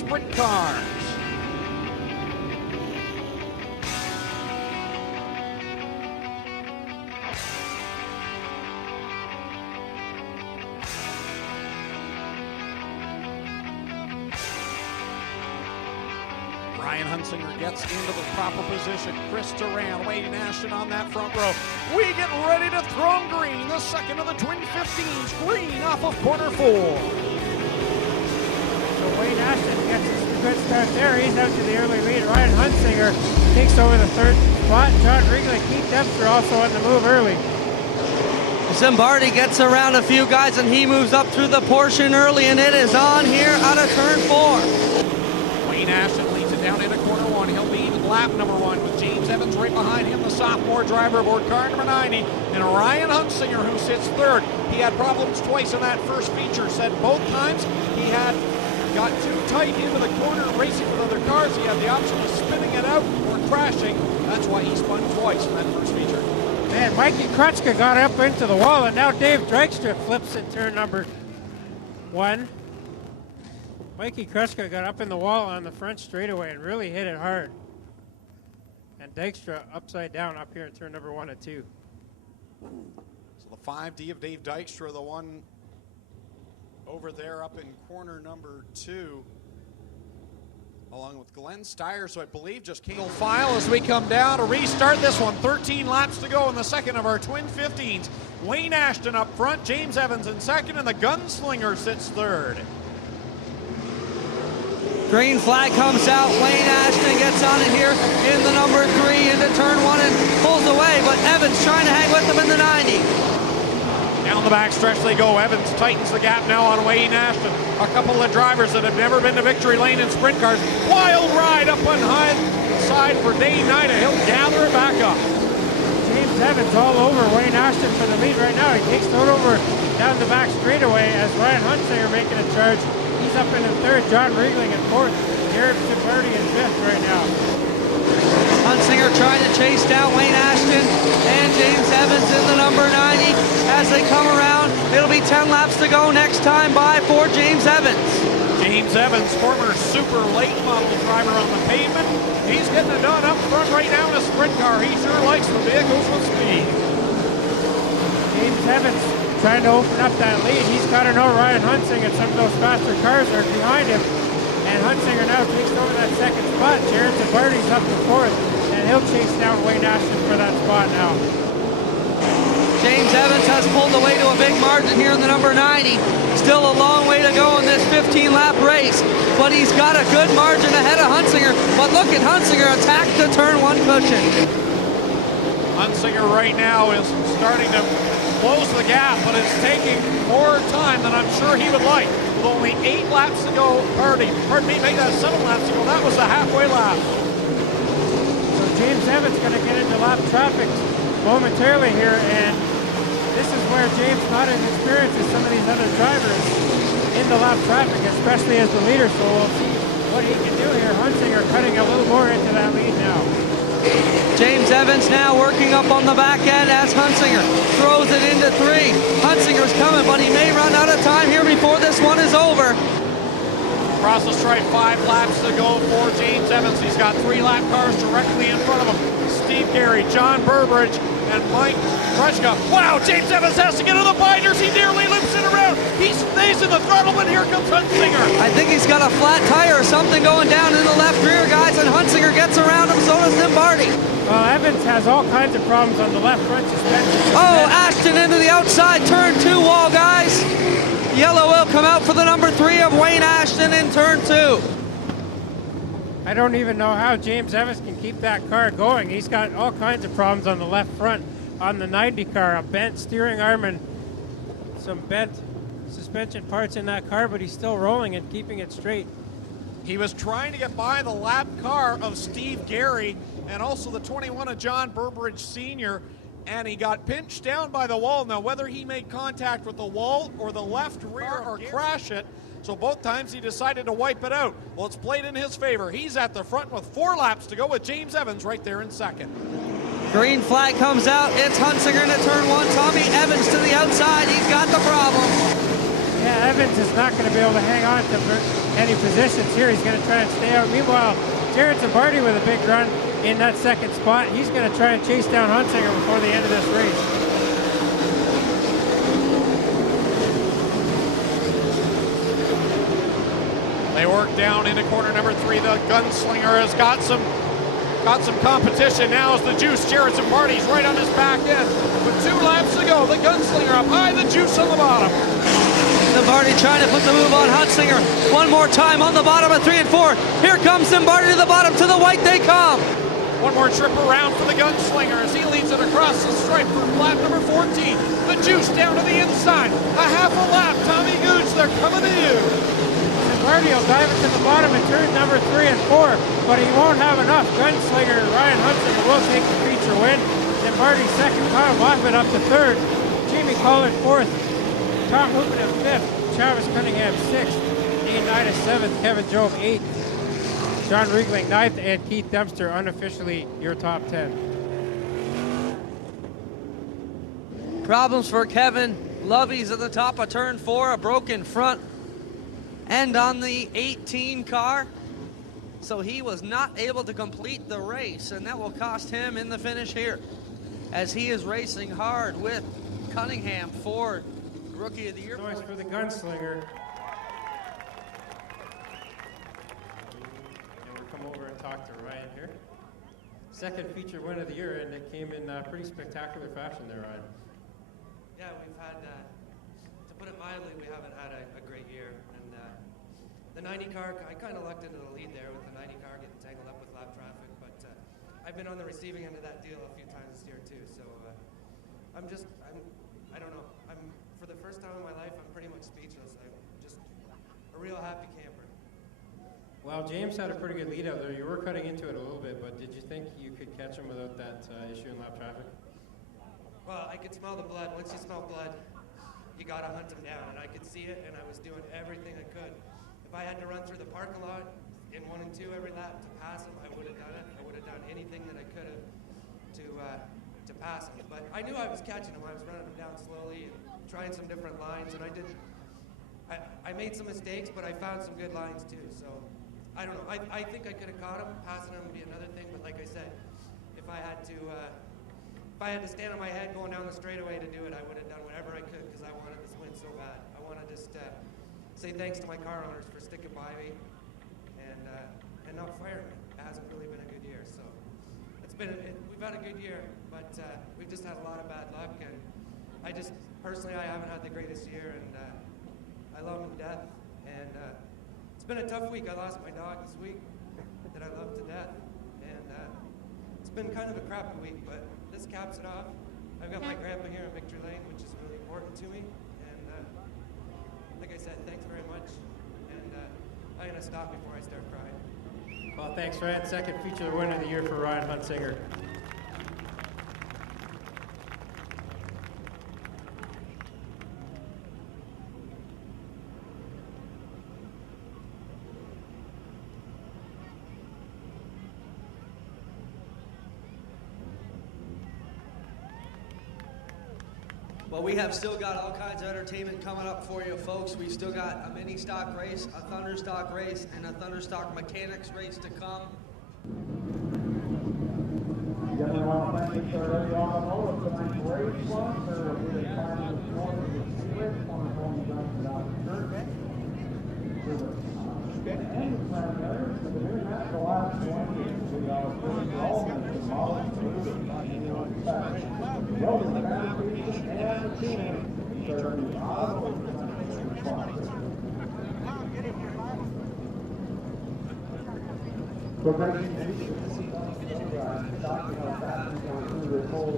sprint cars. Ryan Hunsinger gets into the proper position. Chris Duran, Wayne Ashton on that front row. We get ready to throw green, the second of the Twin 15s. Green off of corner 4. So Wayne Ashton gets a good start there. He's out to the early lead. Ryan Hunsinger takes over the third spot. John Wrigley, Keith Dempster also on the move early. Zimbardi gets around a few guys and he moves up through the portion early, and it is on here out of turn 4. Wayne Ashton leads it down into corner 1. He'll lead lap number 1 with James Evans right behind him, the sophomore driver aboard car number 90, and Ryan Hunsinger, who sits third. He had problems twice in that first feature. Said both times he had got too tight into the corner racing with other cars. He had the option of spinning it out or crashing. That's why he spun twice in that first feature. Man, Mikey Krutschka got up into the wall, and now Dave Dykstra flips in turn number 1. Mikey Krutschka got up in the wall on the front straightaway and really hit it hard. And Dykstra upside down up here in turn number 1 and 2. So the 5D of Dave Dykstra, the one over there up in corner number 2, along with Glenn Steyer, so I believe just came file as we come down to restart this one. 13 laps to go in the second of our Twin 15s. Wayne Ashton up front, James Evans in second, and the Gunslinger sits third. Green flag comes out. Wayne Ashton gets on it here in the number 3 into turn 1 and pulls away, but Evans trying to hang with him in the 90. Down the back stretch they go. Evans tightens the gap now on Wayne Ashton. A couple of drivers that have never been to victory lane in sprint cars. Wild ride up on high side for Dane Nida. He'll gather it back up. James Evans all over Wayne Ashton for the lead right now. He takes it over down the back straightaway as Ryan Hunsinger making a charge. He's up in the third. John Riegling in fourth. Jared Cipardi in fifth right now. Hunsinger trying to chase down Wayne Ashton and James Evans in the number 90 as they come around. It'll be 10 laps to go next time by for James Evans. James Evans, former super late model driver on the pavement. He's getting it done up front right now in a sprint car. He sure likes the vehicles with speed. James Evans trying to open up that lead. He's got to know Ryan Hunsinger and some of those faster cars are behind him. And Hunsinger now takes over that second spot. Jared Cipardi's up to fourth, and he'll chase down Wayne Ashton for that spot now. James Evans has pulled away to a big margin here in the number 90. Still a long way to go in this 15-lap race, but he's got a good margin ahead of Hunsinger. But look at Hunsinger attack the turn 1 cushion. Hunsinger right now is starting to close the gap, but it's taking more time than I'm sure he would like. With only 8 laps to go, pardon me, make that 7 laps to go. That was the halfway lap. So James Evans going to get into lap traffic momentarily here, and this is where James not as experienced as some of these other drivers in the lap traffic, especially as the leader, so we'll see what he can do here. Hunsinger cutting a little more into that lead now. James Evans now working up on the back end as Hunsinger throws it into 3. Hunsinger's coming, but he may run out of time here before this one is over. Across the stripe, 5 laps to go for James Evans. He's got 3 lap cars directly in front of him. Steve Gary, John Burbridge, and Mike Krutschka. Wow, James Evans has to get in the binders. He nearly loops it around. He stays in the throttle, but here comes Hunsinger. I think he's got a flat tire or something going down in the left rear, guys, and Hunsinger gets around him, so does Zimbardi. Well, Evans has all kinds of problems on the left front suspension. Oh, Ashton into the outside turn 2 wall, guys. Yellow will come out for the number 3 of Wayne Ashton in turn 2. I don't even know how James Evans can keep that car going. He's got all kinds of problems on the left front on the 90 car. A bent steering arm and some bent suspension parts in that car, but he's still rolling and keeping it straight. He was trying to get by the lap car of Steve Gary and also the 21 of John Burbridge Sr., and he got pinched down by the wall. Now, whether he made contact with the wall or the left rear or crash it, so both times he decided to wipe it out. Well, it's played in his favor. He's at the front with 4 laps to go with James Evans right there in second. Green flag comes out. It's Hunsinger into turn 1. Tommy Evans to the outside. He's got the problem. Yeah, Evans is not going to be able to hang on to any positions here. He's going to try and stay out. Meanwhile, Jared Zambardi with a big run in that second spot. He's going to try and chase down Hunsinger before the end of this race. They work down into corner number 3. The Gunslinger has got some competition now as the Juice. Jared Zambardi's right on his back end. With 2 laps to go, the Gunslinger up high, the Juice on the bottom. Zambardi trying to put the move on Hunsinger. One more time on the bottom of 3 and 4. Here comes Zambardi to the bottom. To the white they come. One more trip around for the Gunslinger as he leads it across the stripe for lap number 14. The Juice down to the inside. A half a lap. Tommy Gooch, they're coming to you. Zambardi will dive it to the bottom in turn number 3 and 4, but he won't have enough. Gunslinger Ryan Hunsinger will take the feature win. Zambardi second, Kyle Moffat up to third. Jamie Collard fourth. Tom Hoopen 5th. Travis Cunningham 6th. Dean Nida 7th. Kevin Jobe 8th. John Riegling 9th, and Keith Dempster unofficially your top 10. Problems for Kevin. Lovey's at the top of turn 4, a broken front end on the 18 car. So he was not able to complete the race, and that will cost him in the finish here as he is racing hard with Cunningham for Rookie of the Year. Noise for the Gunslinger. Over and talk to Ryan here. Second feature win of the year, and it came in pretty spectacular fashion there, Ryan. Yeah, we've had, to put it mildly, we haven't had a great year. And the 90 car, I kind of lucked into the lead there with the 90 car getting tangled up with lap traffic, but I've been on the receiving end of that deal a few times this year too. So I don't know. For the first time in my life, I'm pretty much speechless. I'm just a real happy camper. Well, James had a pretty good lead out there. You were cutting into it a little bit, but did you think you could catch him without that issue in lap traffic? Well, I could smell the blood. Once you smell blood, you got to hunt him down, and I could see it, and I was doing everything I could. If I had to run through the parking lot in 1 and 2 every lap to pass him, I would have done it. I would have done anything that I could have to pass him. But I knew I was catching him. I was running him down slowly and trying some different lines, and I made some mistakes, but I found some good lines too. So I don't know. I think I could have caught him. Passing him would be another thing, but like I said, if I had to stand on my head going down the straightaway to do it, I would have done whatever I could because I wanted this win so bad. I want to just say thanks to my car owners for sticking by me and not firing me. It hasn't really been a good year, so we've had a good year, but we've just had a lot of bad luck, and I haven't had the greatest year, and I love him to death, and it's been a tough week. I lost my dog this week that I love to death, and it's been kind of a crappy week, but this caps it off. I've got my grandpa here in Victory Lane, which is really important to me, and like I said, thanks very much, and I'm going to stop before I start crying. Well, thanks, Ryan. Second feature win of the year for Ryan Hunsinger. Well, we have still got all kinds of entertainment coming up for you, folks. We've still got a mini stock race, a thunder stock race, and a thunder stock mechanics race to come. Gentlemen, I want to thank everybody on the road for tonight's race sponsor. We're going to try to ignore the secret on the phone junction out of the church. And the primaries, but the very next, the last one is the all the models through the well, the fabrication and the team serving the auto sponsor. So great to see you. Talking about that, through this whole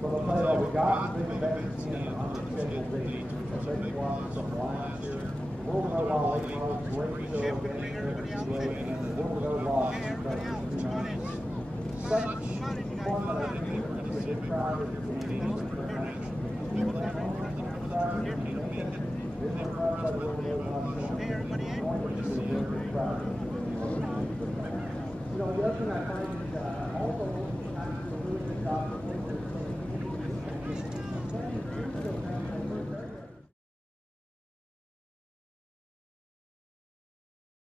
I'll tell you what, we got big events on the schedule date. So they want some lines here. We'll go while they know great show and we'll go while such fun that I think we did try to the other thing I find also